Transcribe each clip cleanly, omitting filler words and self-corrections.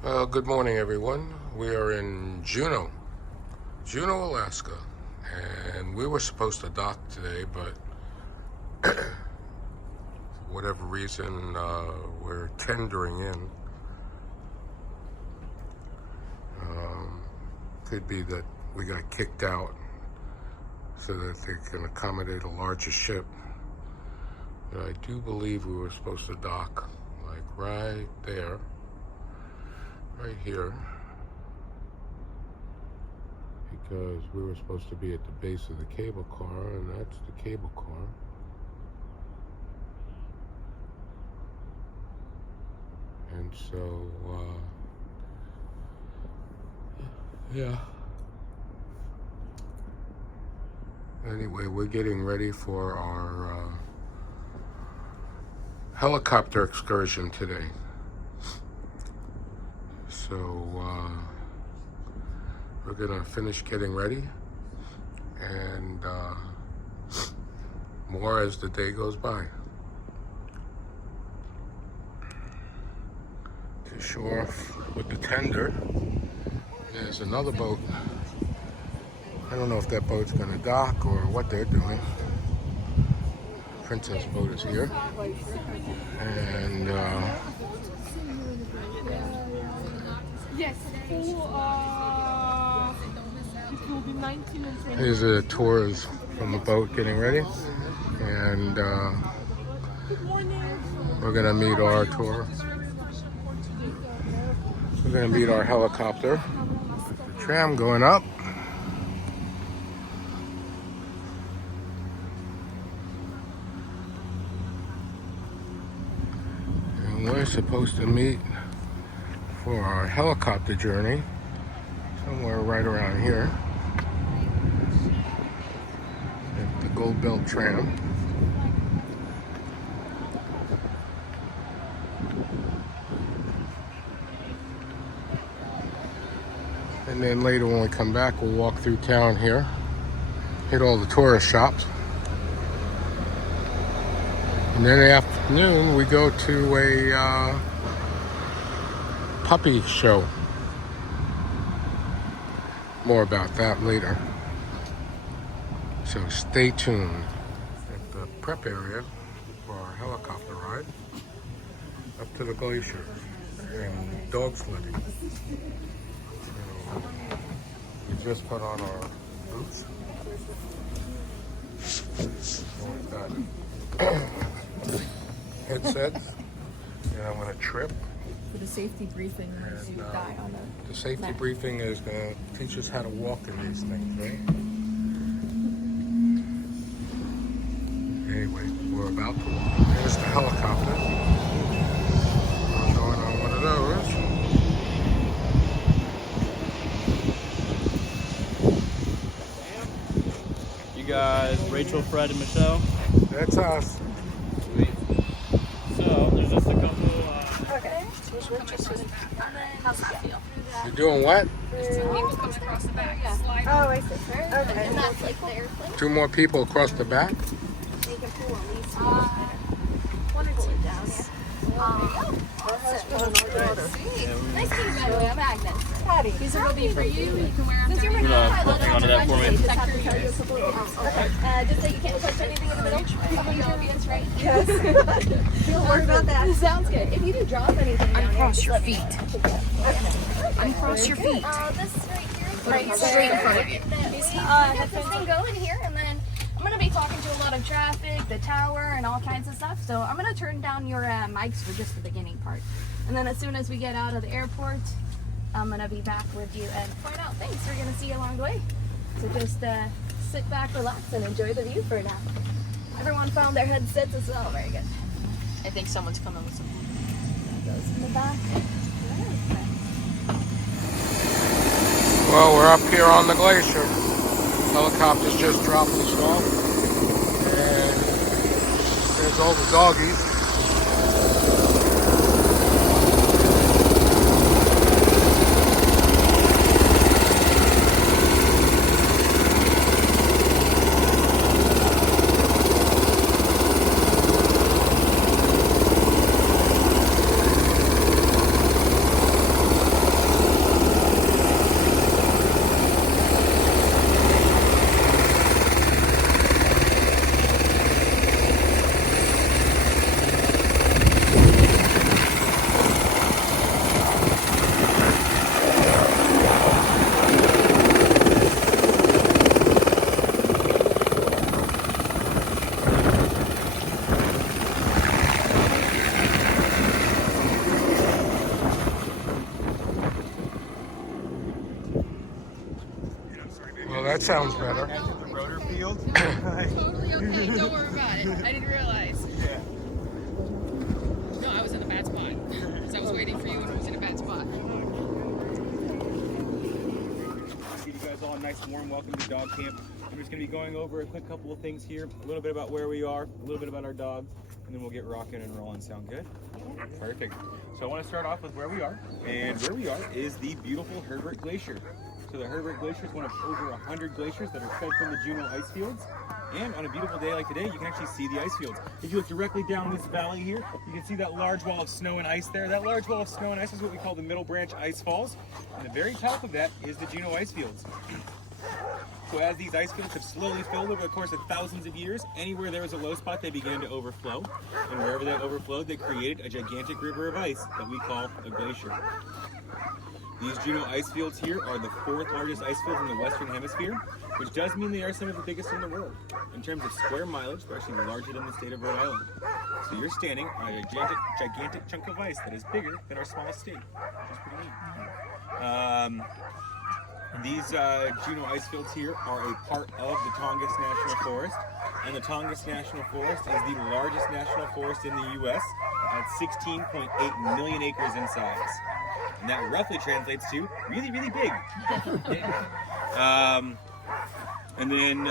Well, good morning, everyone. We are in Juneau, Alaska, and we were supposed to dock today, but for whatever reason, we're tendering in. Could be that we got kicked out so that they can accommodate a larger ship. But I do believe we were supposed to dock, like right there. Right here, because we were supposed to be at the base of the cable car, and that's the cable car. And so, yeah. Anyway, we're getting ready for our helicopter excursion today. So we're gonna finish getting ready, and more as the day goes by. To show off with the tender, there's another boat. I don't know if that boat's gonna dock or what they're doing. Princess boat is here, and yes, it will be 19 and 20. these are the tours from the boat getting ready, and we're gonna meet our tour. We're gonna meet our helicopter. The tram going up. And we're supposed to meet for our helicopter journey somewhere right around here at the Gold Belt tram. And then later when we come back, we'll walk through town here, hit all the tourist shops. And then in the afternoon, we go to a puppy show. More about that later. So stay tuned. At the prep area for our helicopter ride up to the glacier and dogsledding. So we just put on our boots. We've got headsets, and I'm going to trip. For the safety briefing, And, you die on the safety briefing is going to teach us how to walk in these things, right? Anyway, we're about to walk. There's the helicopter. I'm going on one of those. You guys, Rachel, Fred, and Michelle. That's us. Sweet. So, there's just a couple. Okay. How's that feel? You're doing what? People come across the back. Slide Oh, I see. Okay. and that's like the airplane. 2 more people across the back. So you can pull at least 1 or 2 down. Nice to meet you, by the way. I'm Agnes. Patty. These will be for you. You can wear them. Since you're You're not hang on to that for me. just have to tell you a couple of things. Okay. Just so you can't touch anything in the middle. Cover the obvious, right? Yes. Don't worry about that. Sounds good. If you do drop anything down Uncross here, your just let me know. Uncross your feet. This right here. Right straight in front of you. Get this thing going here, and then I'm going to be talking to a lot of traffic, the tower, and all kinds of stuff. So I'm going to turn down your mics for just the beginning part. And then as soon as we get out of the airport, I'm going to be back with you and point out things we're going to see along the way. So just sit back, relax, and enjoy the view for now. Everyone found their headsets as well. Very good. I think someone's coming with some. Goes in the back. Well, we're up here on the glacier. Helicopter's just dropped us off. And there's all the doggies. That sounds better. That's at the rotor field. Totally okay. Don't worry about it. I didn't realize. Yeah. No, I was in a bad spot. Because I was waiting for you and I was in a bad spot. Give you guys all a nice warm welcome to dog camp. I'm just going to be going over a quick couple of things here, a little bit about where we are, a little bit about our dogs, and then we'll get rocking and rolling. Sound good? Perfect. So I want to start off with where we are, and where we are is the beautiful Herbert Glacier. So the Herbert Glacier is one of over 100 glaciers that are fed from the Juneau ice fields. And on a beautiful day like today, you can actually see the ice fields. If you look directly down this valley here, you can see that large wall of snow and ice there. That large wall of snow and ice is what we call the Middle Branch Ice Falls. And the very top of that is the Juneau ice fields. So as these ice fields have slowly filled over the course of thousands of years, anywhere there was a low spot, they began to overflow. And wherever they overflowed, they created a gigantic river of ice that we call a glacier. These Juneau ice fields here are the 4th largest ice fields in the Western Hemisphere, which does mean they are some of the biggest in the world. In terms of square mileage, they're actually larger than the state of Rhode Island. So you're standing on a gigantic chunk of ice that is bigger than our smallest state, which is pretty neat. These Juneau ice fields here are a part of the Tongass National Forest, and the Tongass National Forest is the largest national forest in the U.S. at 16.8 million acres in size. And that roughly translates to really, really big. And then,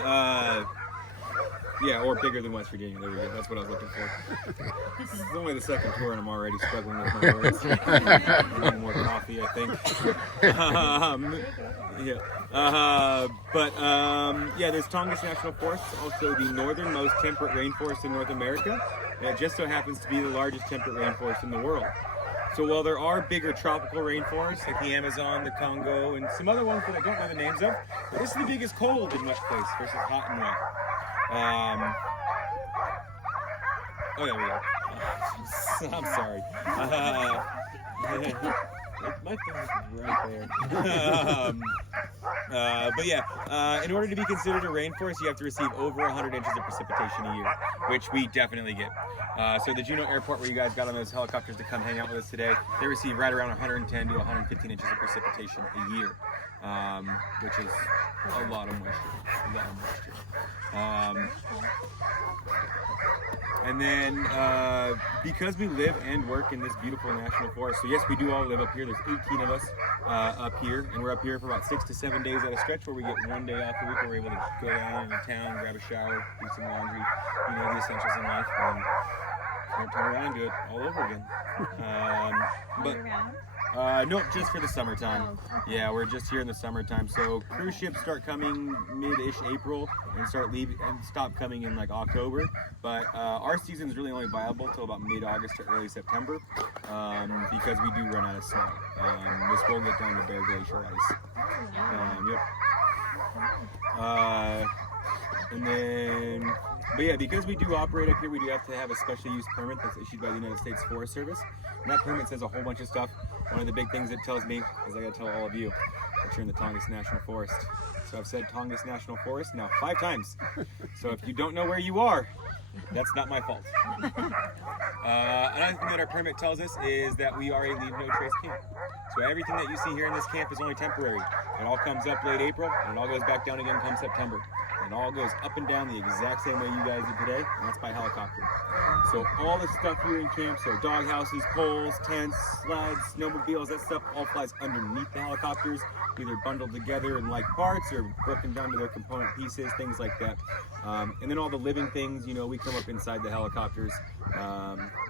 yeah, or bigger than West Virginia. There we go. That's what I was looking for. This is only the second tour, and I'm already struggling with my words. I need more coffee, I think. Yeah, there's Tongass National Forest, also the northernmost temperate rainforest in North America. And it just so happens to be the largest temperate rainforest in the world. So while there are bigger tropical rainforests like the Amazon, the Congo, and some other ones that I don't know the names of, but this is the biggest cold in much place versus hot and wet. Oh, there we go. I'm sorry. My phone is right there. But yeah, in order to be considered a rainforest, you have to receive over 100 inches of precipitation a year, which we definitely get. So the Juneau airport where you guys got on those helicopters to come hang out with us today, they receive right around 110 to 115 inches of precipitation a year, which is a lot of moisture. And then, because we live and work in this beautiful national forest, so yes, we do all live up here. There's 18 of us up here, and we're up here for about 6 to 7 days at a stretch, where we get 1 day off a week where we're able to go down into town, grab a shower, do some laundry, the essentials in life, and then turn around and do it all over again. Nope, just for the summertime. Yeah, we're just here in the summertime. So cruise ships start coming mid-ish April and start leaving and stop coming in like October. But our season is really only viable till about mid-August to early September, because we do run out of snow. This will get down to bare glacier ice. And then, but yeah, because we do operate up here, we do have to have a special use permit that's issued by the United States Forest Service. And that permit says a whole bunch of stuff. One of the big things it tells me is I gotta tell all of you that you're in the Tongass National Forest. So I've said Tongass National Forest now 5 times. So if you don't know where you are, that's not my fault. Another thing that our permit tells us is that we are a leave no trace camp. So everything that you see here in this camp is only temporary. It all comes up late April, and it all goes back down again come September. It all goes up and down the exact same way you guys did today, and that's by helicopter. So all the stuff here in camp, so dog houses, poles, tents, sleds, snowmobiles, that stuff all flies underneath the helicopters, either bundled together in like parts or broken down to their component pieces, things like that. And then all the living things, we come up inside the helicopters,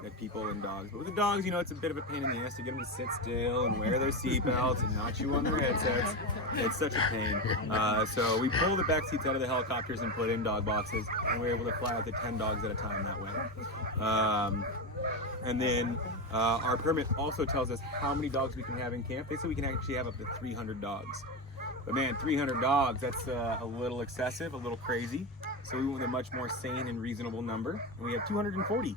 like people and dogs. But with the dogs, it's a bit of a pain in the ass to get them to sit still and wear their seatbelts and not chew on their headsets. It's such a pain. So we pull the back seats out of the helicopters and put in dog boxes, and we're able to fly out to 10 dogs at a time that way. And then our permit also tells us how many dogs we can have in camp. They say we can actually have up to 300 dogs. But man, 300 dogs, that's a little excessive, a little crazy. So we went with a much more sane and reasonable number. And we have 240.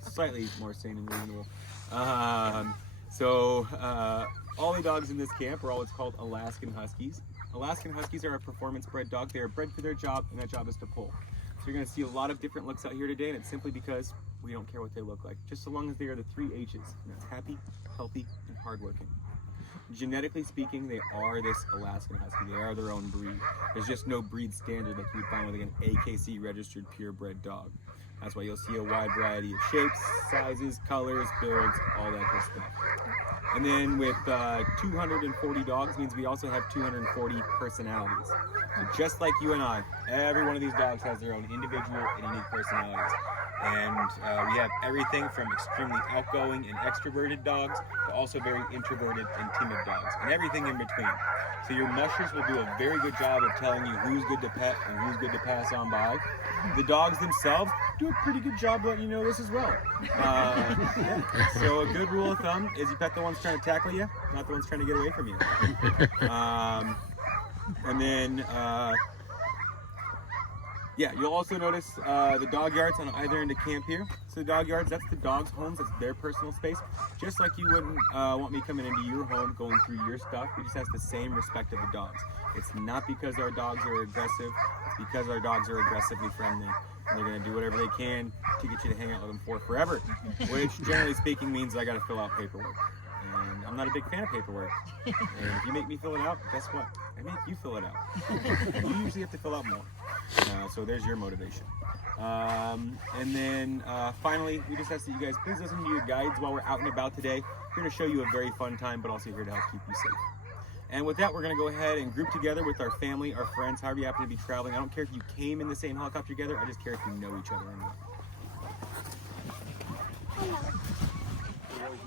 Slightly more sane and reasonable. All the dogs in this camp are all what's called Alaskan Huskies. Alaskan Huskies are a performance-bred dog. They are bred for their job, and that job is to pull. So you're going to see a lot of different looks out here today, and it's simply because we don't care what they look like, just so long as they are the 3 H's, and that's happy, healthy, and hardworking. genetically speaking, they are this Alaskan Husky. They are their own breed. There's just no breed standard like you would find with like an AKC registered purebred dog. That's why you'll see a wide variety of shapes, sizes, colors, builds, all that good stuff. And then with 240 dogs means we also have 240 personalities. So just like you and I, every one of these dogs has their own individual and unique personalities. And we have everything from extremely outgoing and extroverted dogs to also very introverted and timid dogs, and everything in between. So your mushers will do a very good job of telling you who's good to pet and who's good to pass on by. The dogs themselves do a pretty good job letting you know this as well. So a good rule of thumb is you pet the ones trying to tackle you, not the ones trying to get away from you. And then yeah, you'll also notice the dog yards on either end of camp here. So the dog yards, that's the dogs' homes, that's their personal space. Just like you wouldn't want me coming into your home, going through your stuff, we just have the same respect of the dogs. It's not because our dogs are aggressive, it's because our dogs are aggressively friendly. And they're gonna do whatever they can to get you to hang out with them for forever. Which, generally speaking, means I gotta fill out paperwork. And I'm not a big fan of paperwork. And if you make me fill it out, guess what? I make you fill it out. You usually have to fill out more. So there's your motivation. And then finally, we just ask that you guys please listen to your guides while we're out and about today. We're going to show you a very fun time, but also here to help keep you safe. And with that, we're going to go ahead and group together with our family, our friends, however you happen to be traveling. I don't care if you came in the same helicopter together, I just care if you know each other or not.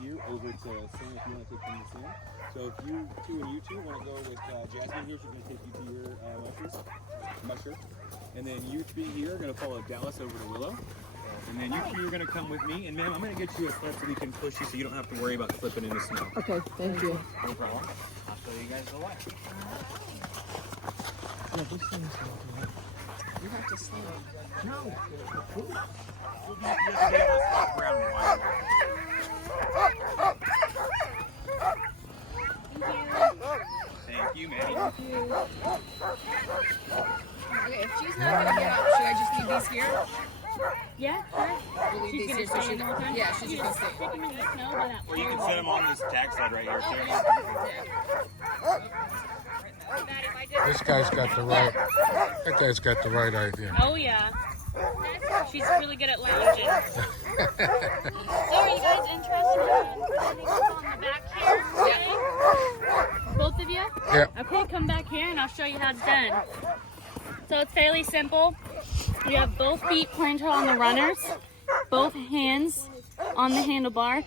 You over to Sam if you want to take them to Sam. So if you two and you two want to go with Jasmine here, she's going to take you to your musher. And then you three here are going to follow Dallas over to Willow. And then you three are going to come with me. And ma'am, I'm going to get you a sled so we can push you so you don't have to worry about slipping in the snow. Okay, thank you. No problem. I'll show you guys the way. You have to slow. No. You'll be able to stop around the line. Thank you, Maddie. Thank you. Okay, if she's not gonna get up, should I just leave these here? Yeah, sure. We'll leave She's these gonna here so stay she the whole time? yeah, she's just gonna stay. Stick 'em in the snow by that Or you can pole. set them on this tack sled right here, too. This guy's got the right. That guy's got the right idea. Oh, yeah. She's really good at lounging. So are you guys interested in standing up on the back here? Okay? Both of you? Yeah. Okay, come back here and I'll show you how it's done. So it's fairly simple. You have both feet planted on the runners, both hands on the handlebar.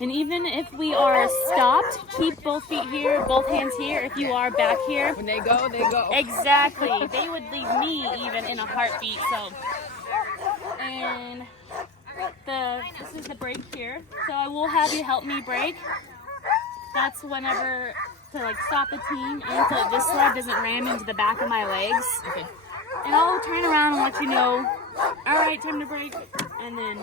And even if we are stopped, keep both feet here, both hands here. If you are back here, When they go, they go. exactly. They would leave me even in a heartbeat. So, and this is the brake here. So I will have you help me brake. That's whenever to like stop the team and so this sled doesn't ram into the back of my legs. Okay. And I'll turn around and let you know, all right, time to brake. And then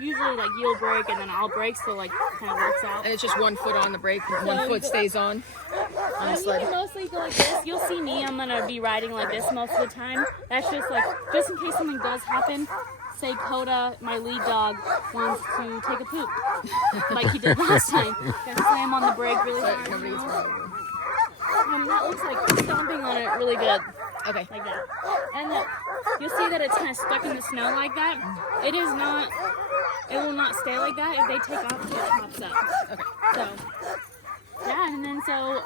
usually like you'll brake and then I'll brake, so like kind of works out. And it's just 1 foot on the brake, one foot stays on the You sled. can mostly go like this. You'll see me, I'm gonna be riding like this most of the time. That's just like, just in case something does happen. Say Coda, my lead dog, wants to take a poop, like he did last time. Gotta slam on the brake really hard. Nobody gets run over. That looks like stomping on it really good. Okay. Like that. And you'll see that it's kind of stuck in the snow like that. It is not, it will not stay like that. If they take off, it pops up. Okay. So, yeah, and then so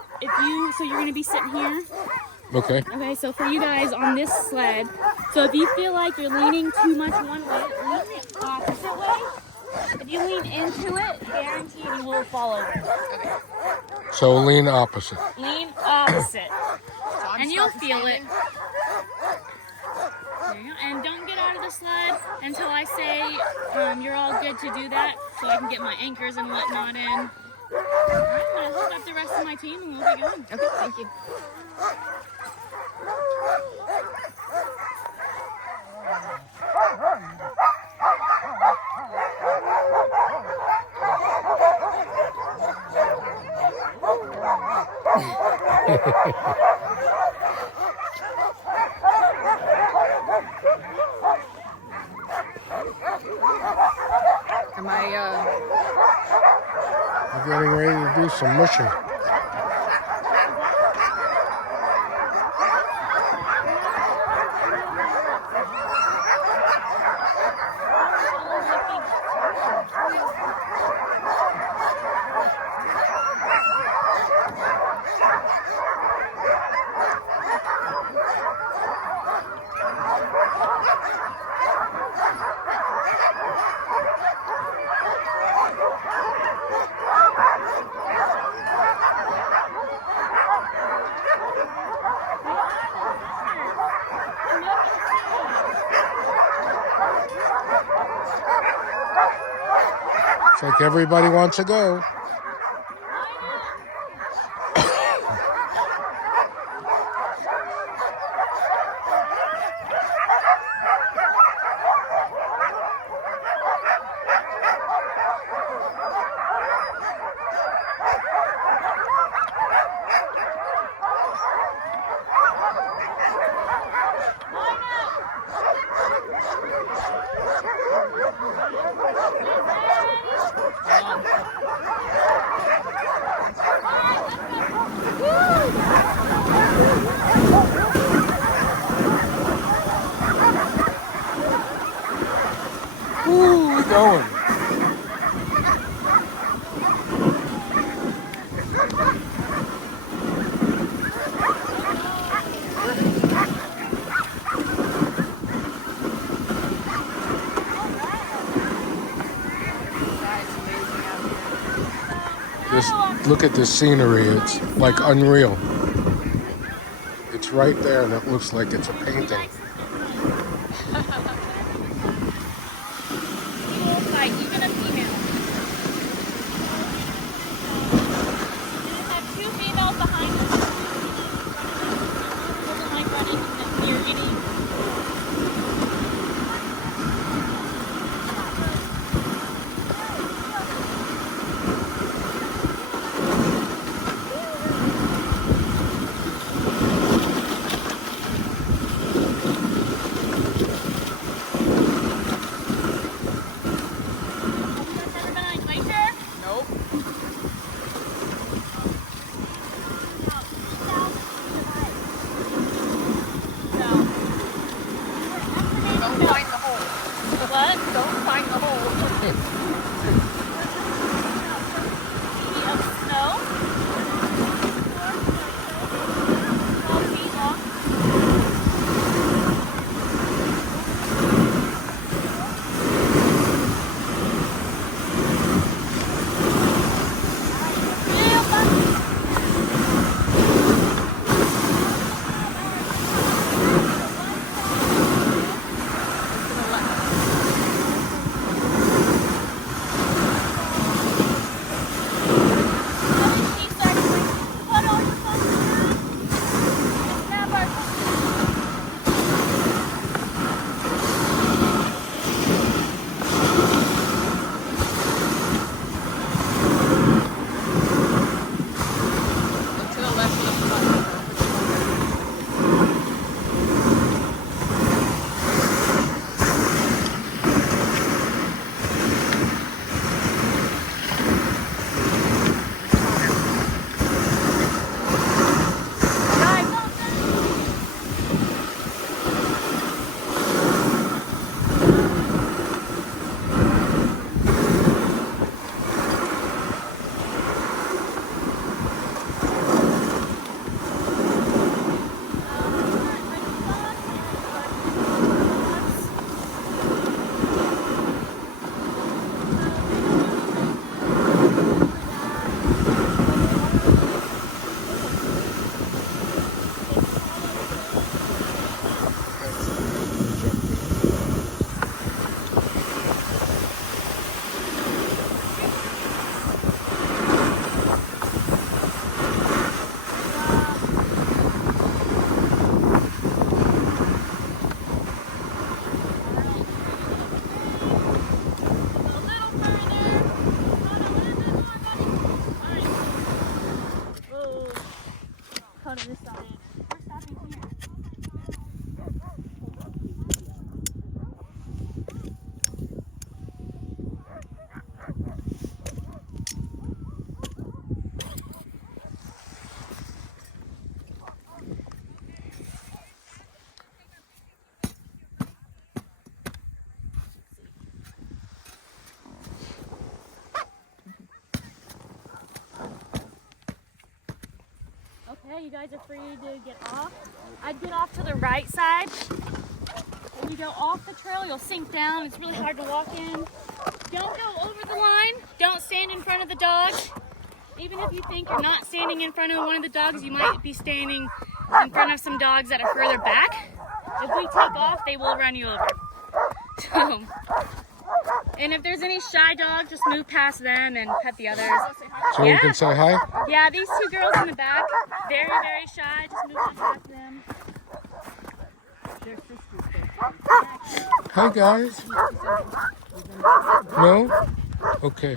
you're going to be sitting here. Okay. Okay, so for you guys on this sled, so if you feel like you're leaning too much one way, lean it opposite way. If you lean into it, guaranteed you will fall over. Okay. So lean opposite. Lean opposite. So I'm And you'll stopped feel it. standing. There you go. And don't get out of the sled until I say you're all good to do that, so I can get my anchors and whatnot in. All right, I'm gonna hook up the rest of my team and we'll be going. Okay, thank you. Am I We're getting ready to do some mushing. It's like everybody wants to go. Ooh, we're going. Just look at this scenery. It's like unreal. It's right there and it looks like it's a painting. Like even a female. Have two females behind us. Doesn't like running near any. Okay, you guys are free to get off. I'd get off to the right side. When you go off the trail, you'll sink down. It's really hard to walk in. Don't go over the line. Don't stand in front of the dog. Even if you think you're not standing in front of one of the dogs, you might be standing in front of some dogs that are further back. If we take off, they will run you over. So, And if there's any shy dogs, just move past them and pet the others. So we Yeah. can say hi? Yeah, these two girls in the back, very, very shy. Just move on past them. Hi, guys. No? Okay.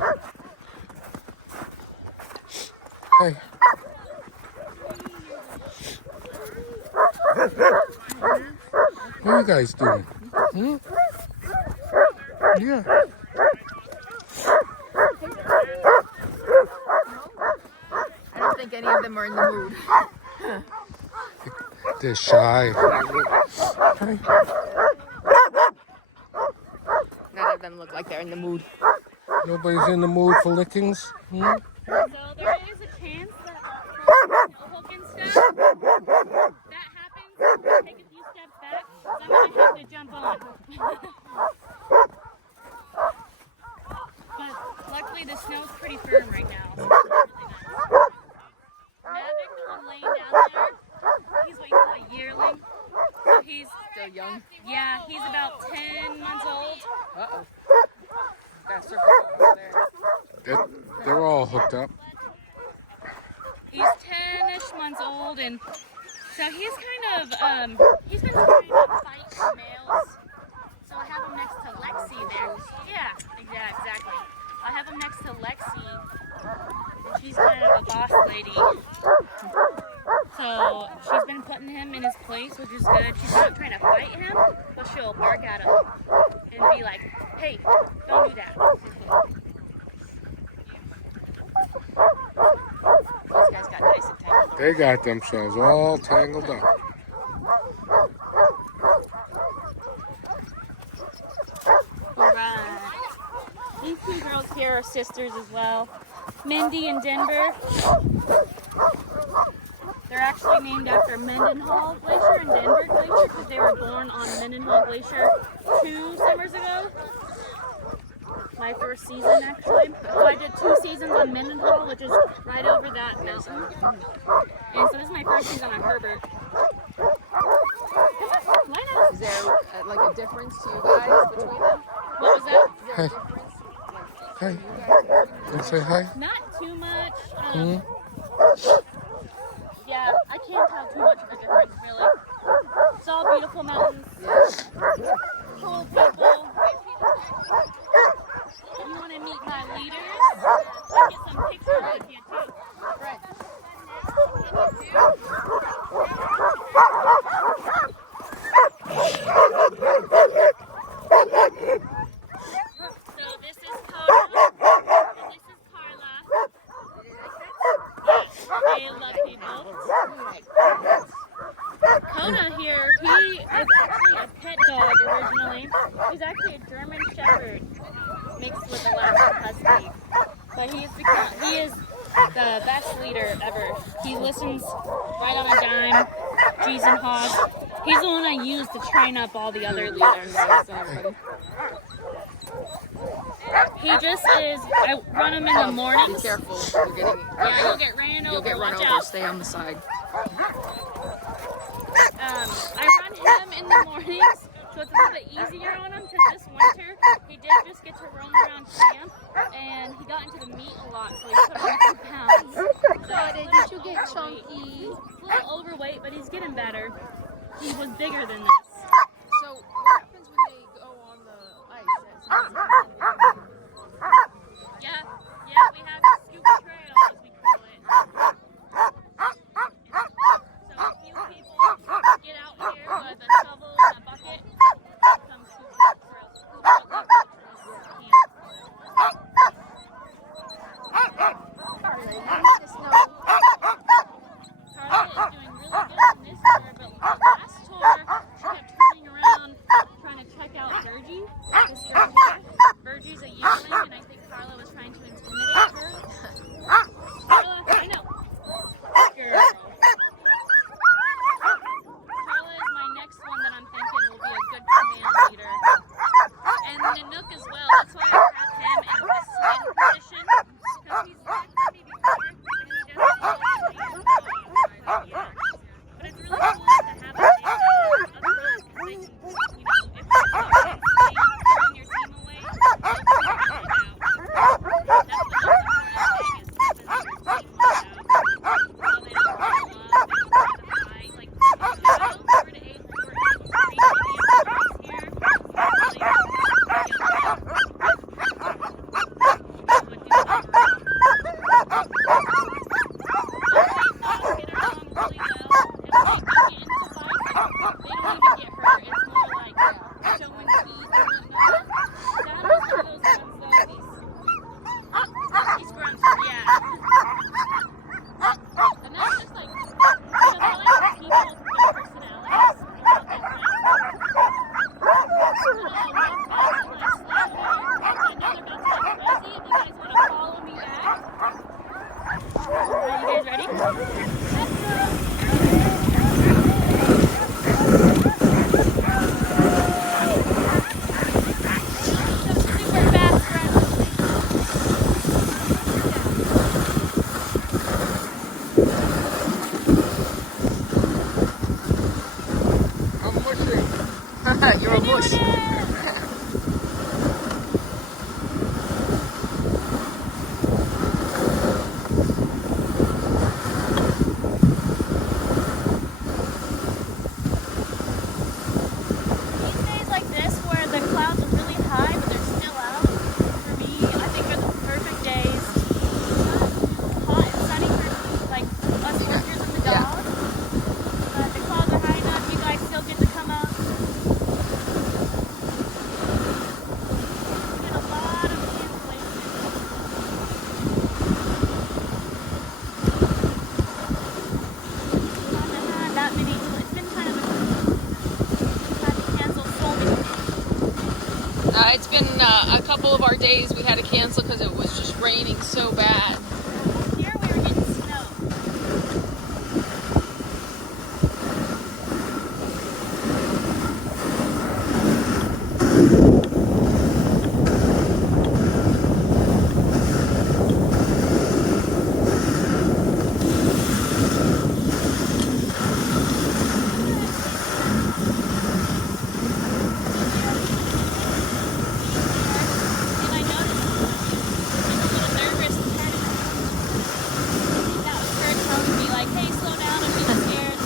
Hey. What are you guys doing? Hmm? Yeah. I don't think any of them are in the mood. They're shy. Hi. None of them look like they're in the mood. Nobody's in the mood for lickings? Hmm? So there is a chance that a hook and step, that happens, take a few steps back, so I'm going to have to jump on. But luckily the snow's pretty firm right now. So it's really nice. Mavic, the one laying down there, he's what you call a yearling. So he's Still young. yeah, he's about 10 months old. Uh-oh. Got a circle over there. They're all hooked up. He's 10-ish months old, and so he's kind of, he's been trying to fight for males. So I have him next to Lexi there. Yeah, exactly. I have him next to Lexi, and she's kind of a boss lady. So she's been putting him in his place, which is good. She's not trying to fight him, but she'll bark at him and be like, hey, don't do that. These guys got nice and tangled. They got themselves all tangled up. Alright. These two girls here are sisters as well. Mindy and Denver. They're actually named after Mendenhall Glacier and Denver Glacier because they were born on Mendenhall Glacier 2 summers ago. My first season, actually. So I did 2 seasons on Mendenhall, which is right over that mountain. And so this is my first season on Herbert. Why not? Is there like a difference to you guys between them? What was that? Is there a difference? Hey. You guys Can say hi? Not too much. Hmm? Yeah, I can't tell too much of a difference, really. It's all beautiful mountains. Cool people. You want to meet my leaders? I'll get some pictures with you, too. So this is Carla, and this is Carla. They love people. Kona here, he is actually a pet dog originally. He's actually a German Shepherd mixed with Alaskan Husky. But he is the best leader ever. He listens right on a dime, G's and Hogs. He's the one I use to train up all the other leaders. He just is, I run him in the mornings. Be careful. You're getting, Yeah, you'll get ran over. you'll get run Watch over. out. Stay on the side. I run him in the mornings, so it's a little bit easier on him because this winter he did just get to roam around camp and he got into the meat a lot, so he put on 2 pounds. Did you get chunky? He's a little overweight, but he's getting better. He was bigger than this. So what happens when they go on the ice? Yeah, we have a scoop trail, as we call it. So a few people get out here with a shovel and a bucket, come scoop that trail. Scoop out the Carla is doing really good in this tour, but last tour she kept turning around trying to check out Virgie, this girl here. Virgie's a yearling, and I think Carla was trying to intimidate her. Carla, I know. Girl. Carla is my next one that I'm thinking will be a good command leader. And Nanook as well. That's why I have him in the swing position. Because he's led for me before, and he doesn't yeah. But it's really cool to have a big dog up front, because they can, if you're throwing your team away, they'll Super fast run. I'm mushing. You're a mush. These days like this, where the clouds are really high, but they're still out, for me, I think are the perfect days. Hot and sunny for like us workers and the dogs. But the clouds are high enough, you guys still get to come out. Get a lot of cancellations. Not to have that many. It's been kind of had to cancel so many days. It's been a couple of our days we had to cancel because it was just raining so bad. Here we were getting snow. And I noticed getting a little nervous and kind of that was her telling me like, hey, slow down, I'm getting scared.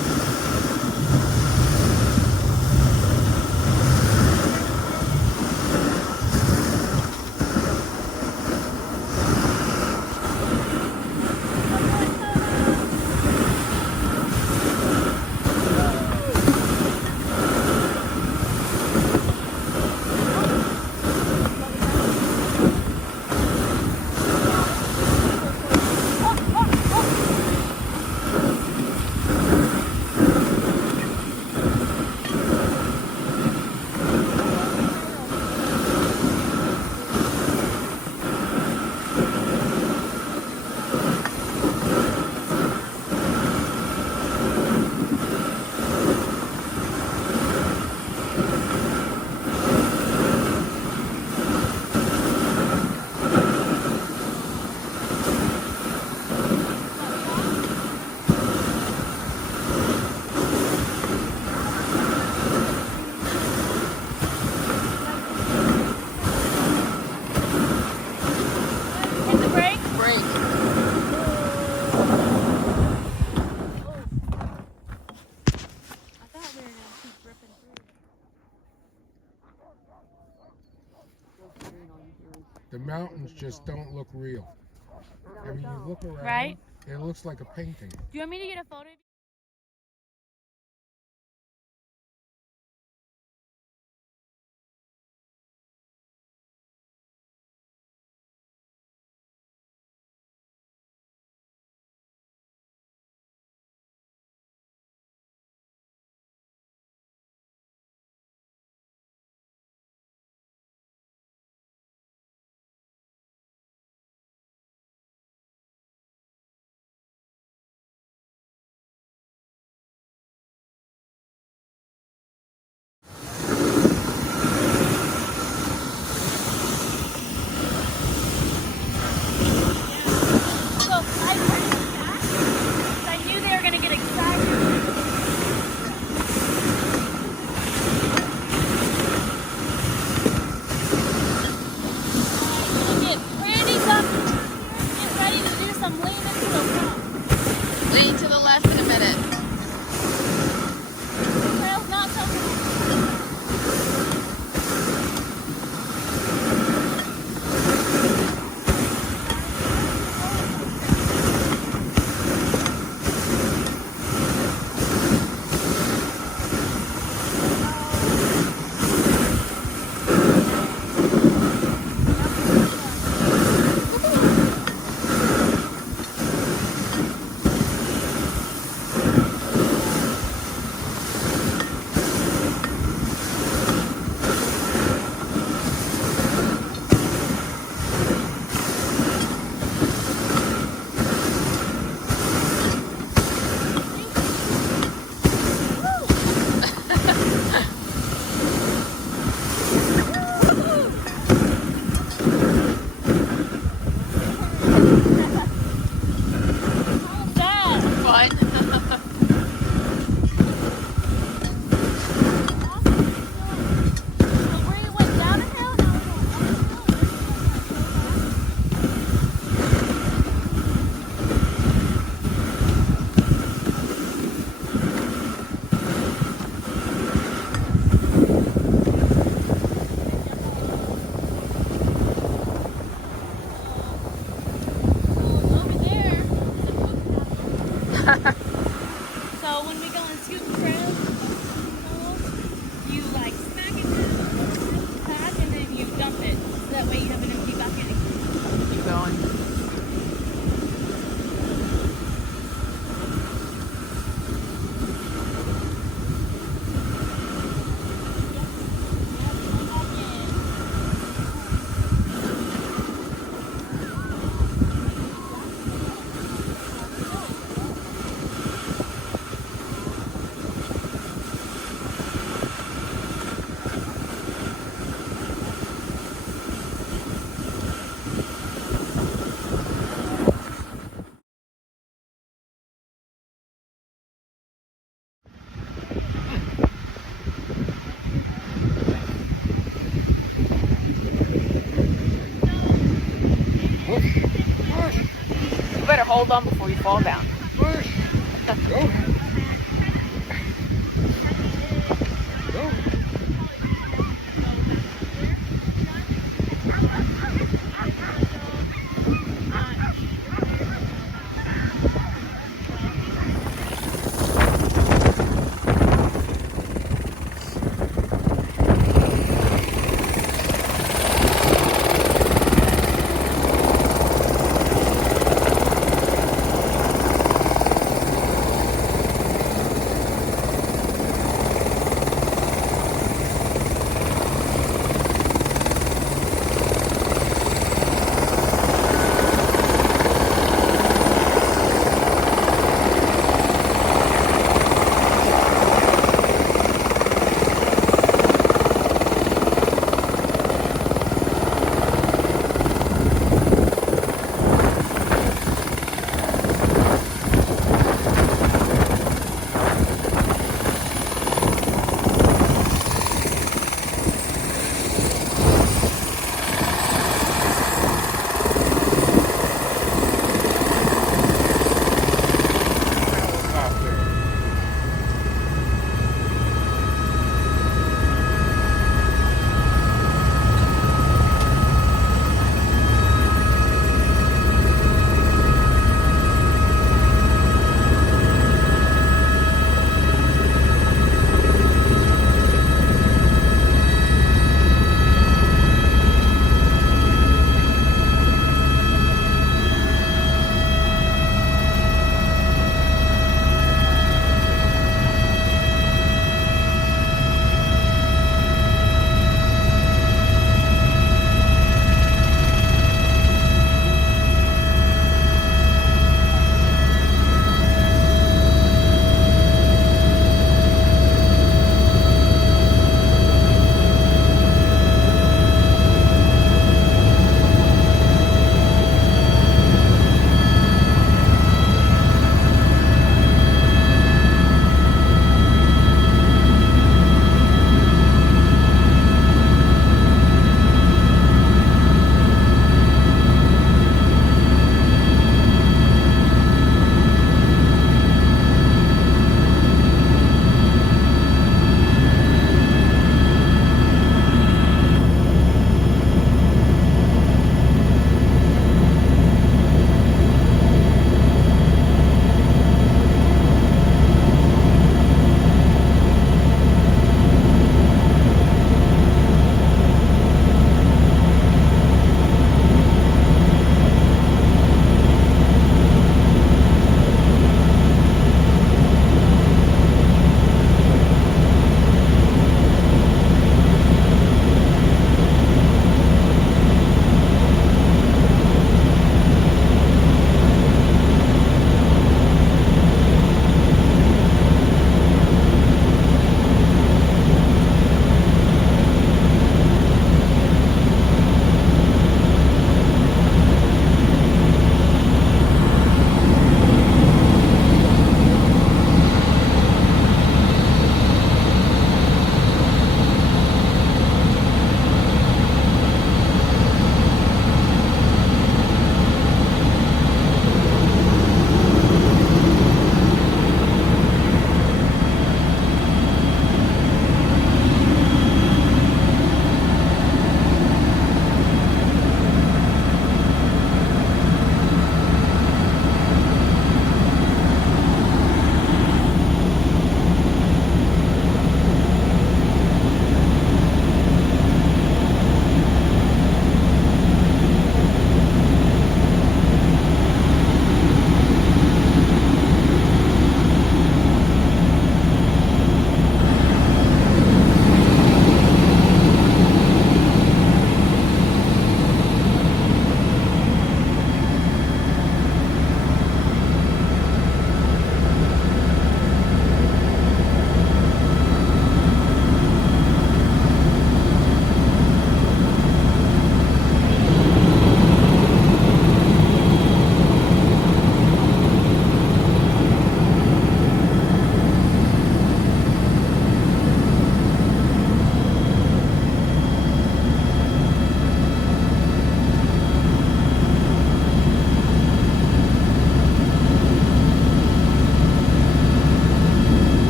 Hit the brake. Break. I thought we were gonna keep ripping through. The mountains just don't look real. I mean, you look around, Right? it looks like a painting. Do you want me to get a photo? So I turned it back because I knew they were gonna get excited. Get pretty tough. Get ready to do some leaning to the front. Lean to the left in a minute. Trail's not so So when we go on scoop trails, you like smack it back and then you dump it. So that way you have an empty bucket. Keep going. You better hold on before you fall down.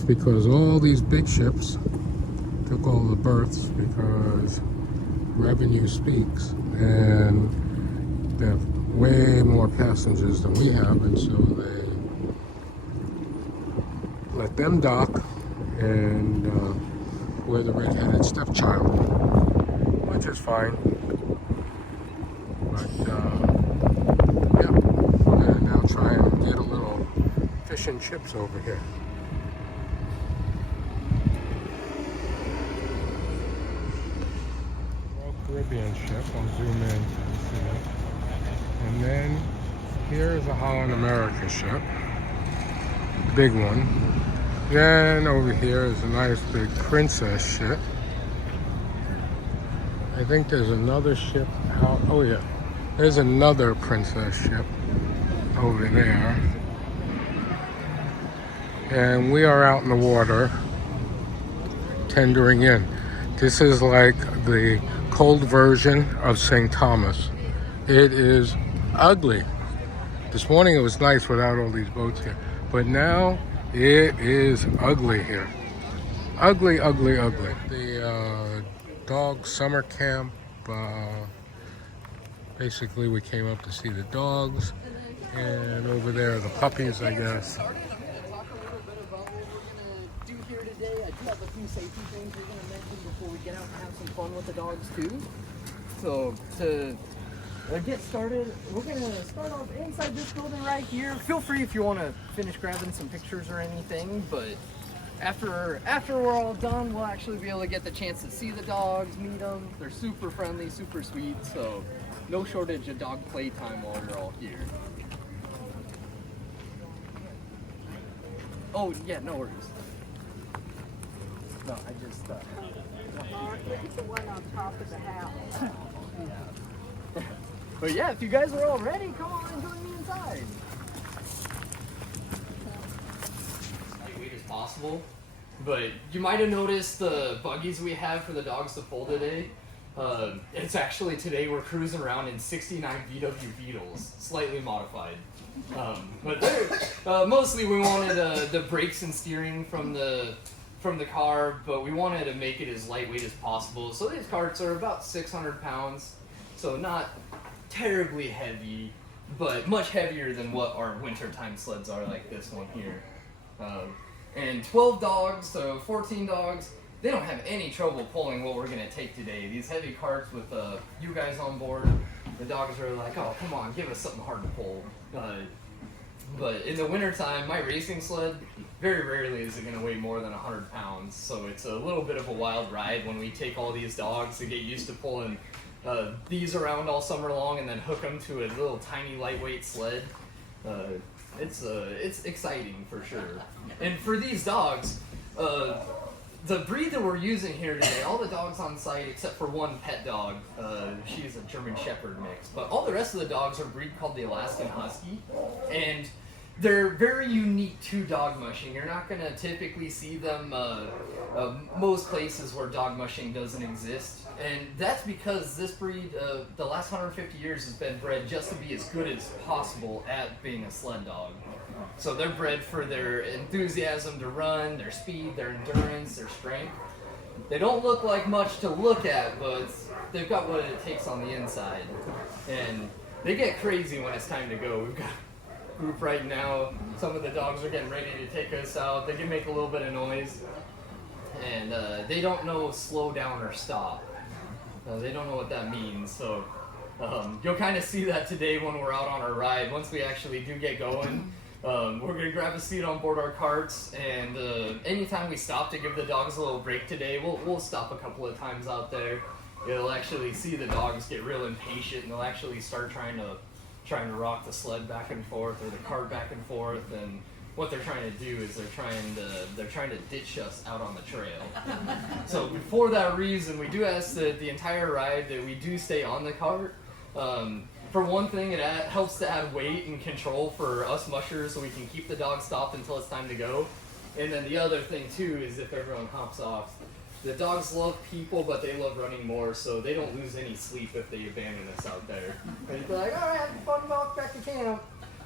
that's because all these big ships took all the berths because revenue speaks, and they have way more passengers than we have, and so they let them dock, and we're the red-headed stepchild, which is fine. But yeah, we're gonna now try and get a little fish and chips over here. Royal Caribbean ship. I'll zoom in so you see it. And then here's a Holland America ship, big one. Then over here is a nice big Princess ship. I think there's another ship out. Oh yeah, there's another Princess ship over there. And we are out in the water tendering in. This is like the cold version of St. Thomas. It is ugly. This morning it was nice without all these boats here, but now it is ugly here. Ugly, ugly, ugly. The dog summer camp, basically we came up to see the dogs, and over there are the puppies, I guess. I do have a few safety things we're going to mention before we get out and have some fun with the dogs too. So to get started, we're going to start off inside this building right here. Feel free if you want to finish grabbing some pictures or anything, but after we're all done, we'll actually be able to get the chance to see the dogs, meet them. They're super friendly, super sweet, so no shortage of dog playtime while you're all here. Oh yeah, no worries. No, I just It's the one on top of the house. But yeah, if you guys are all ready, come on and join me inside. Lightweight as possible, but you might have noticed the buggies we have for the dogs to pull today. It's actually today we're cruising around in 69 VW Beetles, slightly modified. But they're, mostly we wanted the brakes and steering from the car, but we wanted to make it as lightweight as possible. So these carts are about 600 pounds, so not terribly heavy, but much heavier than what our wintertime sleds are, like this one here. And 12 dogs, so 14 dogs, they don't have any trouble pulling what we're going to take today. These heavy carts with you guys on board, the dogs are like, oh, come on, give us something hard to pull. But in the wintertime, my racing sled, very rarely is it going to weigh more than 100 pounds. So it's a little bit of a wild ride when we take all these dogs to get used to pulling these around all summer long and then hook them to a little tiny lightweight sled. It's exciting for sure. And for these dogs, the breed that we're using here today, all the dogs on site except for one pet dog, she's a German Shepherd mix, but all the rest of the dogs are a breed called the Alaskan Husky, and they're very unique to dog mushing. You're not going to typically see them most places where dog mushing doesn't exist, and that's because this breed, the last 150 years has been bred just to be as good as possible at being a sled dog. So they're bred for their enthusiasm to run, their speed, their endurance, their strength. They don't look like much to look at, but they've got what it takes on the inside. And they get crazy when it's time to go. We've got a group right now. Some of the dogs are getting ready to take us out. They can make a little bit of noise. And they don't know slow down or stop. They don't know what that means. So you'll kind of see that today when we're out on our ride. Once we actually do get going, we're going to grab a seat on board our carts, and anytime we stop to give the dogs a little break today, we'll stop a couple of times out there. You'll actually see the dogs get real impatient, and they'll actually start trying to rock the sled back and forth or the cart back and forth. And what they're trying to do is they're trying to ditch us out on the trail. So for that reason, we do ask that the entire ride that we do stay on the cart. For one thing, it helps to add weight and control for us mushers so we can keep the dog stopped until it's time to go. And then the other thing too is if everyone hops off, the dogs love people, but they love running more, so they don't lose any sleep if they abandon us out there. And you'd be like, all right, have fun, walk back to camp.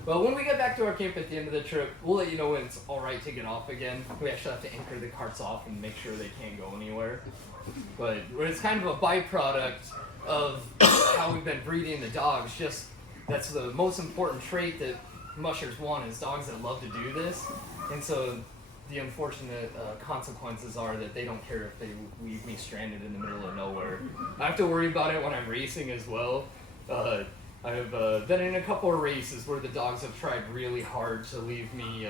Well, when we get back to our camp at the end of the trip, we'll let you know when it's all right to get off again. We actually have to anchor the carts off and make sure they can't go anywhere. But it's kind of a byproduct of how we've been breeding the dogs. Just that's the most important trait that mushers want, is dogs that love to do this. And so the unfortunate consequences are that they don't care if they leave me stranded in the middle of nowhere. I have to worry about it when I'm racing as well. I've been in a couple of races where the dogs have tried really hard to leave me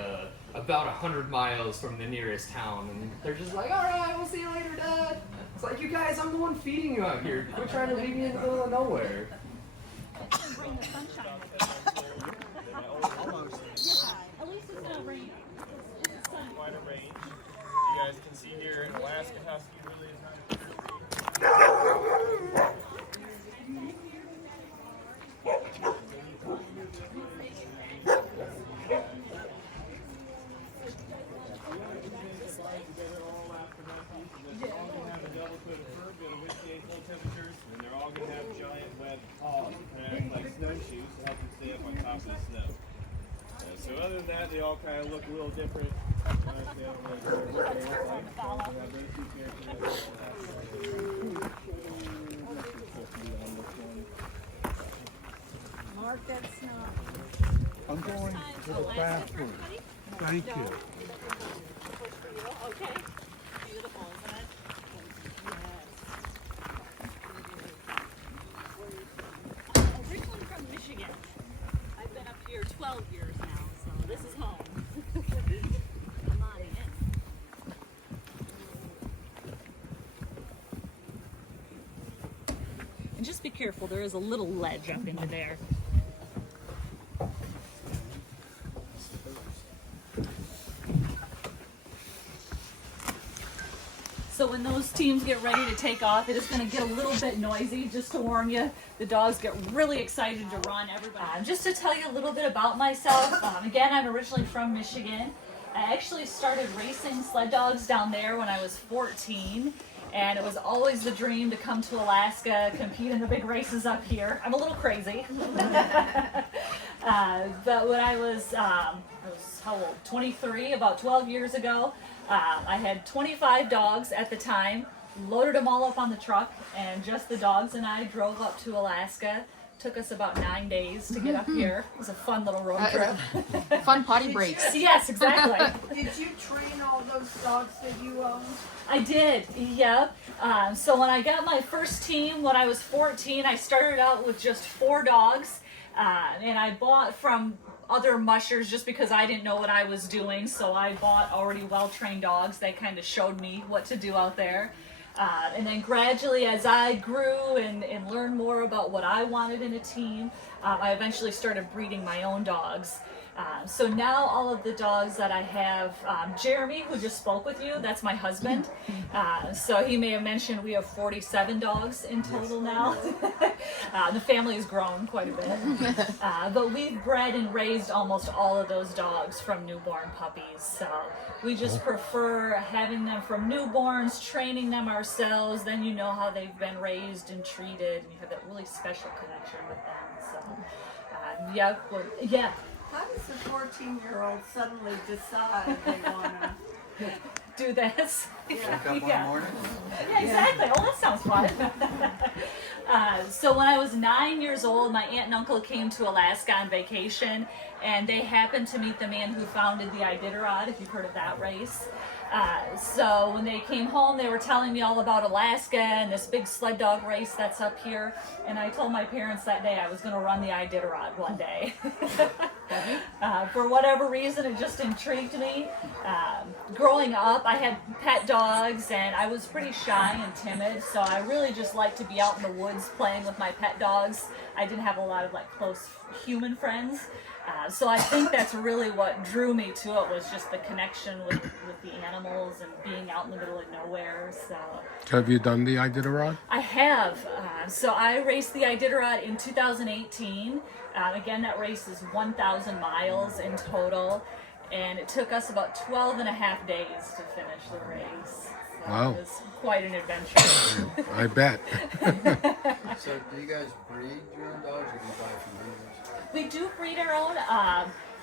about 100 miles from the nearest town, and they're just like, all right, we'll see you later, Dad. It's like, you guys, I'm the one feeding you out here. Quit trying to leave me in the middle of nowhere. Bring the sunshine with us. Almost. Yeah, at least it's not raining. It's sunny. Quite a range. You guys can see here in Alaska, Husky really is not a they're all going to have giant web paws, kind of like snowshoes to help them stay up on top of the snow. So other than that, they all kind of look a little different. Mark that snow. I'm going to the bathroom. Thank you. Okay. Beautiful, isn't it? Originally from Michigan. I've been up here 12 years now, so this is home. I'm on it. And just be careful, there is a little ledge up into there. So when those teams get ready to take off, it is going to get a little bit noisy, just to warn you. The dogs get really excited to run. Everybody. Just to tell you a little bit about myself, again, I'm originally from Michigan. I actually started racing sled dogs down there when I was 14, and it was always the dream to come to Alaska, compete in the big races up here. I'm a little crazy. But when I was how old? 23, about 12 years ago. I had 25 dogs at the time, loaded them all up on the truck, and just the dogs and I drove up to Alaska. Took us about 9 days to get up here. It was a fun little road trip. Fun potty breaks. Yes, exactly. Did you train all those dogs that you owned? I did, yeah. So when I got my first team when I was 14, I started out with just 4 dogs, and I bought from other mushers just because I didn't know what I was doing. So I bought already well-trained dogs. They kind of showed me what to do out there. And then gradually, as I grew and learned more about what I wanted in a team, I eventually started breeding my own dogs. So now all of the dogs that I have, Jeremy, who just spoke with you, that's my husband. So he may have mentioned we have 47 dogs in total now. The family has grown quite a bit. But we've bred and raised almost all of those dogs from newborn puppies. So we just prefer having them from newborns, training them ourselves. Then you know how they've been raised and treated, and you have that really special connection with them. So, yeah. How does a 14-year-old suddenly decide they want to do this? wake up one morning? Yeah, exactly. Oh, that sounds fun. So when I was 9 years old, my aunt and uncle came to Alaska on vacation, and they happened to meet the man who founded the Iditarod, if you've heard of that race. So when they came home, they were telling me all about Alaska and this big sled dog race that's up here. And I told my parents that day I was going to run the Iditarod one day. For whatever reason, it just intrigued me. Growing up, I had pet dogs, and I was pretty shy and timid. So I really just liked to be out in the woods playing with my pet dogs. I didn't have a lot of close human friends. So I think that's really what drew me to it, was just the connection with the animals and being out in the middle of nowhere. So Have you done the Iditarod? I have. So I raced the Iditarod in 2018. Again, that race is 1,000 miles in total, and it took us about 12 and a half days to finish the race. Wow. It was quite an adventure. I bet. So do you guys breed your own dogs or do you buy from breeders? We do breed our own.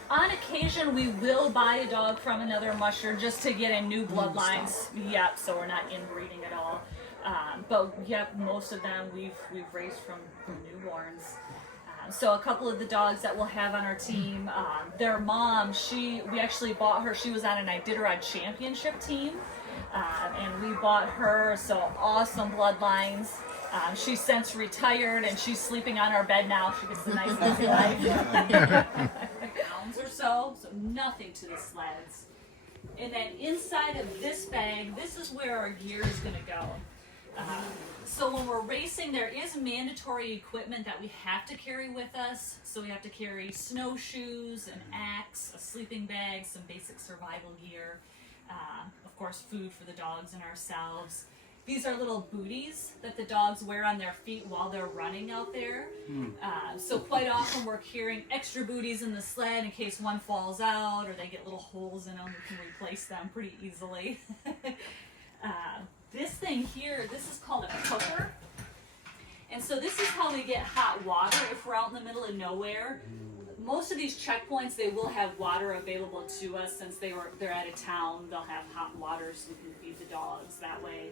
On occasion, we will buy a dog from another musher just to get in new bloodlines. Yep, so we're not inbreeding at all. But yep, most of them we've raised from newborns. So a couple of the dogs that we'll have on our team, their mom, we actually bought her. She was on an Iditarod championship team, and we bought her. So awesome bloodlines. She's since retired, and she's sleeping on our bed now. She gets the nice easy life. Pounds or so nothing to the sleds. And then inside of this bag, this is where our gear is going to go. So when we're racing, there is mandatory equipment that we have to carry with us. So we have to carry snowshoes, an axe, a sleeping bag, some basic survival gear, of course food for the dogs and ourselves. These are little booties that the dogs wear on their feet while they're running out there. So quite often we're carrying extra booties in the sled in case one falls out or they get little holes in them. We can replace them pretty easily. This thing here, this is called a cooker. And so this is how we get hot water if we're out in the middle of nowhere. Most of these checkpoints, they will have water available to us since they're out of town. They'll have hot water so we can feed the dogs that way.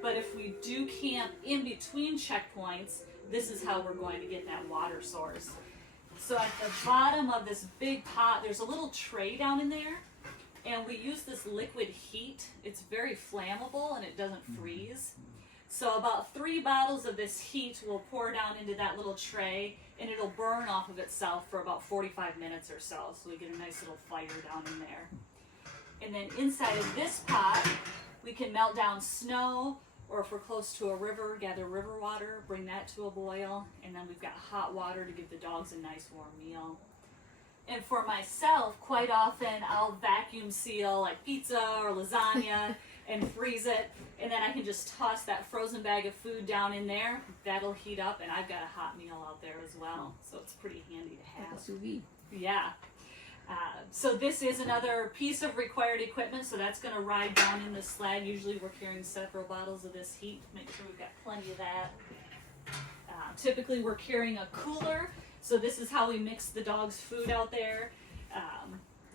But if we do camp in between checkpoints, this is how we're going to get that water source. So at the bottom of this big pot, there's a little tray down in there. And we use this liquid heat. It's very flammable and it doesn't freeze. So about 3 bottles of this heat will pour down into that little tray and it'll burn off of itself for about 45 minutes or so. So we get a nice little fire down in there. And then inside of this pot, we can melt down snow, or if we're close to a river, gather river water, bring that to a boil. And then we've got hot water to give the dogs a nice warm meal. And for myself, quite often I'll vacuum seal like pizza or lasagna and freeze it. And then I can just toss that frozen bag of food down in there. That'll heat up and I've got a hot meal out there as well. So it's pretty handy to have. Sous vide. Yeah. So this is another piece of required equipment. So that's going to ride down in the sled. Usually we're carrying several bottles of this heat. Make sure we've got plenty of that. Typically we're carrying a cooler. So this is how we mix the dog's food out there.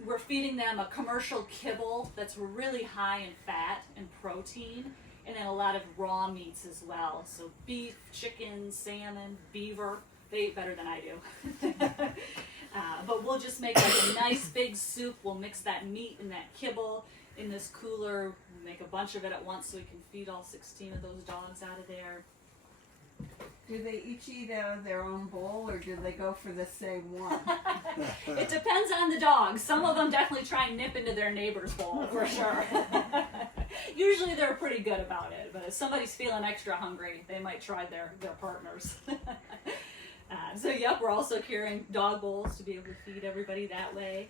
We're feeding them a commercial kibble that's really high in fat and protein, and then a lot of raw meats as well. So beef, chicken, salmon, beaver. They eat better than I do. But we'll just make like a nice big soup. We'll mix that meat and that kibble in this cooler. We'll make a bunch of it at once so we can feed all 16 of those dogs out of there. Do they each eat out of their own bowl, or do they go for the same one? It depends on the dog. Some of them definitely try and nip into their neighbor's bowl, for sure. Usually they're pretty good about it, but if somebody's feeling extra hungry, they might try their partners. So yep, we're also carrying dog bowls to be able to feed everybody that way.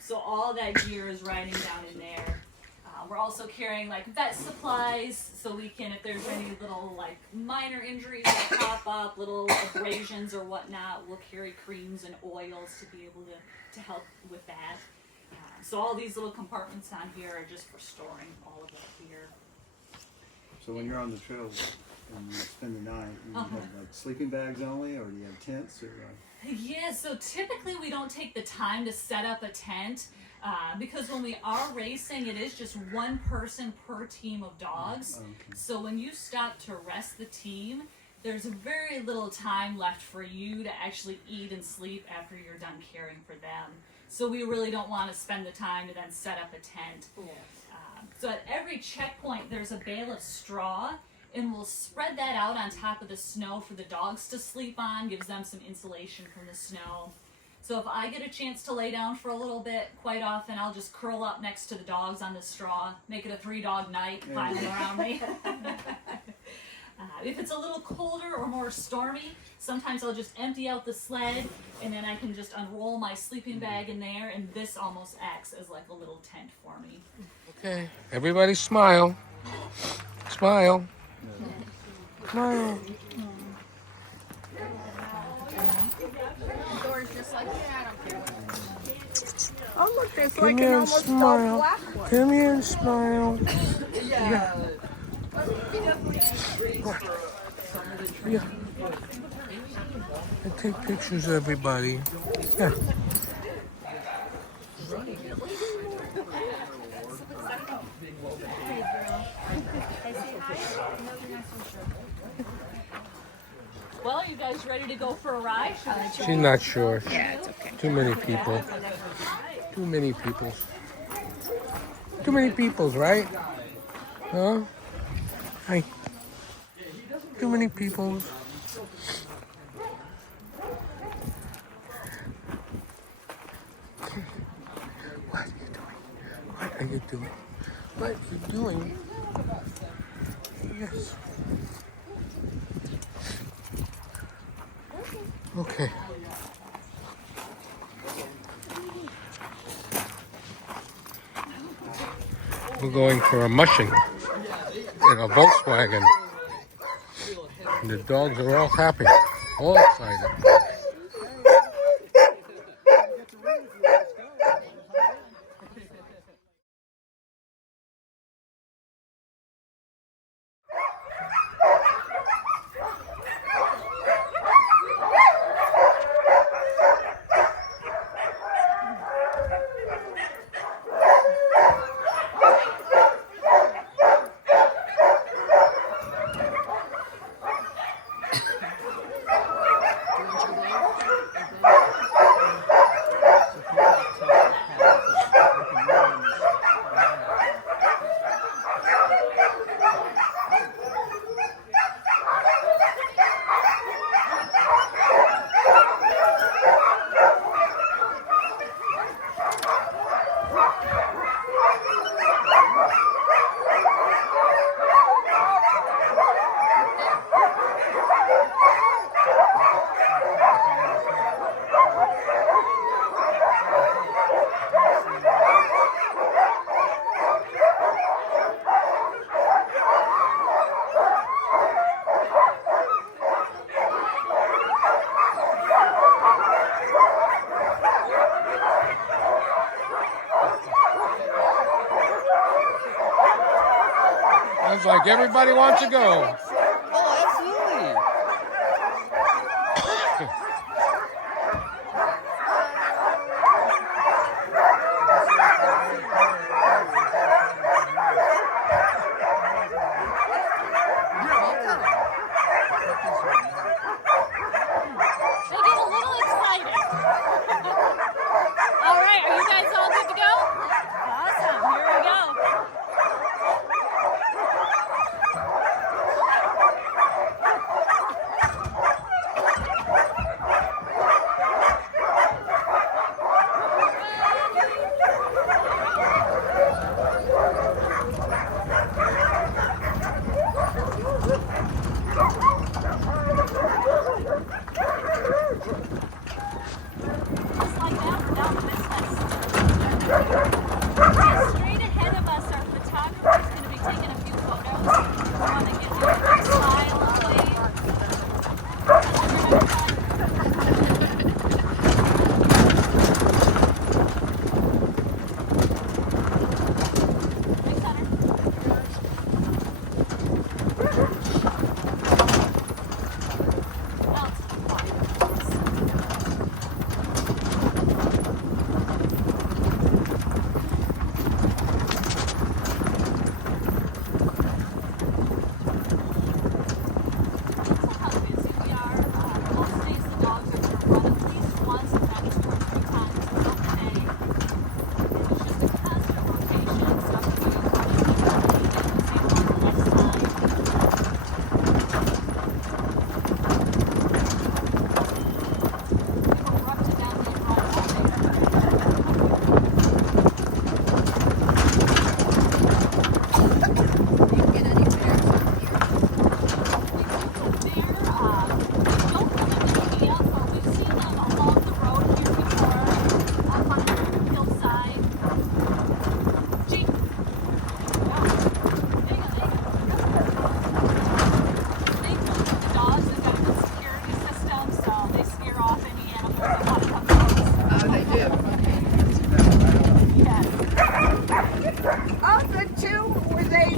So all that gear is riding down in there. We're also carrying like vet supplies, so we can, if there's any little like minor injuries that pop up, little abrasions or whatnot, we'll carry creams and oils to be able to help with that. So all these little compartments on here are just for storing all of that gear. So when you're on the trail and you spend the night, you have like sleeping bags only, or do you have tents? Or Yeah, so typically we don't take the time to set up a tent. Because when we are racing, it is just one person per team of dogs. Okay. So when you stop to rest the team, there's very little time left for you to actually eat and sleep after you're done caring for them. So we really don't want to spend the time to then set up a tent. So at every checkpoint, there's a bale of straw, and we'll spread that out on top of the snow for the dogs to sleep on, gives them some insulation from the snow. So if I get a chance to lay down for a little bit, quite often I'll just curl up next to the dogs on the straw, make it a 3-dog night, piling around me. If it's a little colder or more stormy, sometimes I'll just empty out the sled, and then I can just unroll my sleeping bag in there, and this almost acts as like a little tent for me. Okay, everybody smile. Smile. Smile. Doors just like that. I don't care. Oh, look, there's Come like here an and almost smile. black one. Come here and smile. Yeah, Yeah. I take pictures, everybody. Yeah. Well, are you guys ready to go for a ride? She's not sure. Yeah, it's okay. Too many people. Too many people. Too many peoples, right? Huh? Hi. Too many peoples. What are you doing? What are you doing? Yes. Okay. We're going for a mushing in a Volkswagen. And the dogs are all happy, all excited. Sounds like everybody wants to go. Oh, absolutely. They get a little excited. All right, are you guys all good to go? Awesome, here we go. Just like that, down this way. Straight ahead of us, our photographer is going to be taking a few photos. We want to get their style Of the two, were they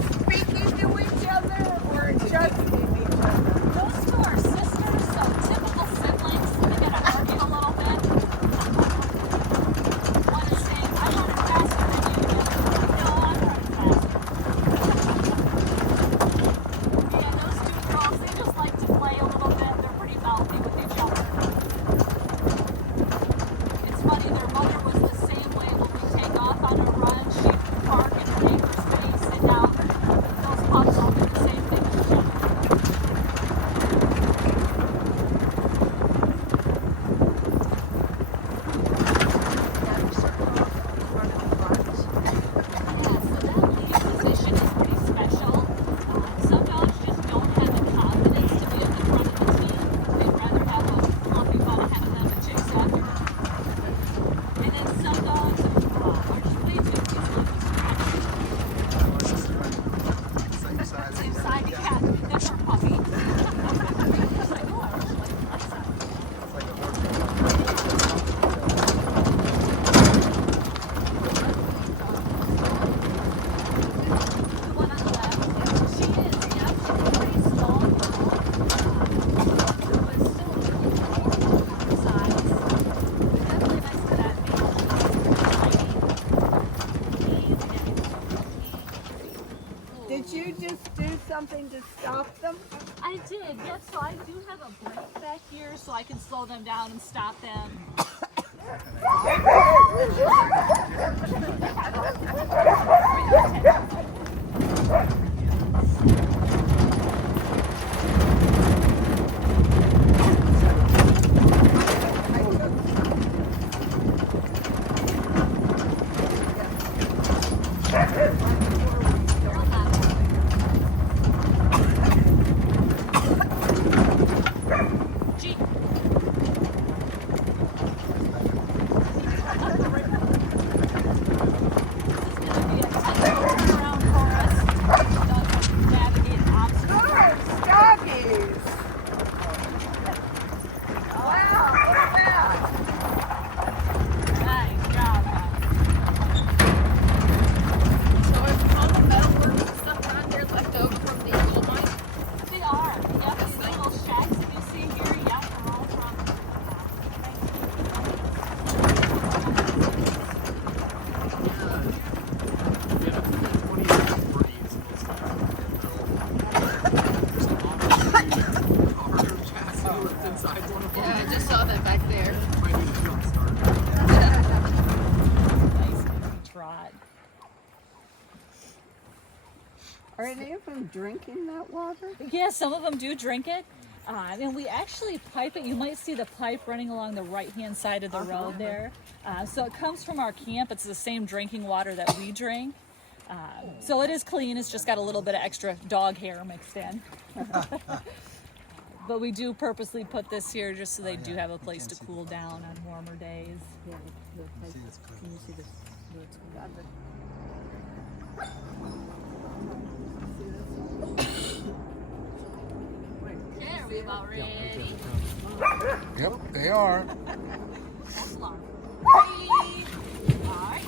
have a brake back here so I can slow them down and stop them. Yeah, I just saw that back there. Trot. Are any of them drinking that water? Yeah, some of them do drink it. And we actually pipe it. You might see the pipe running along the right-hand side of the road there. So it comes from our camp. It's the same drinking water that we drink. So it is clean. It's just got a little bit of extra dog hair mixed in. But we do purposely put this here just so they do have a place to cool down on warmer days. Can you see this? Okay, are we about ready? Yep, they are. False alarm. 3. All right.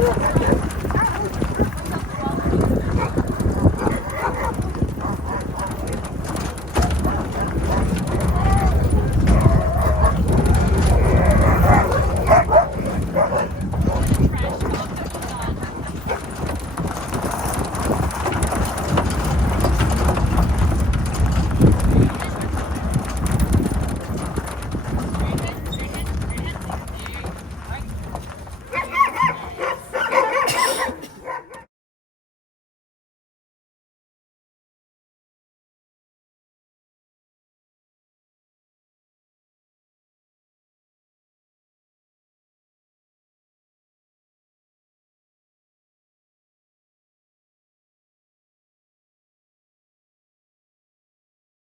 Oh,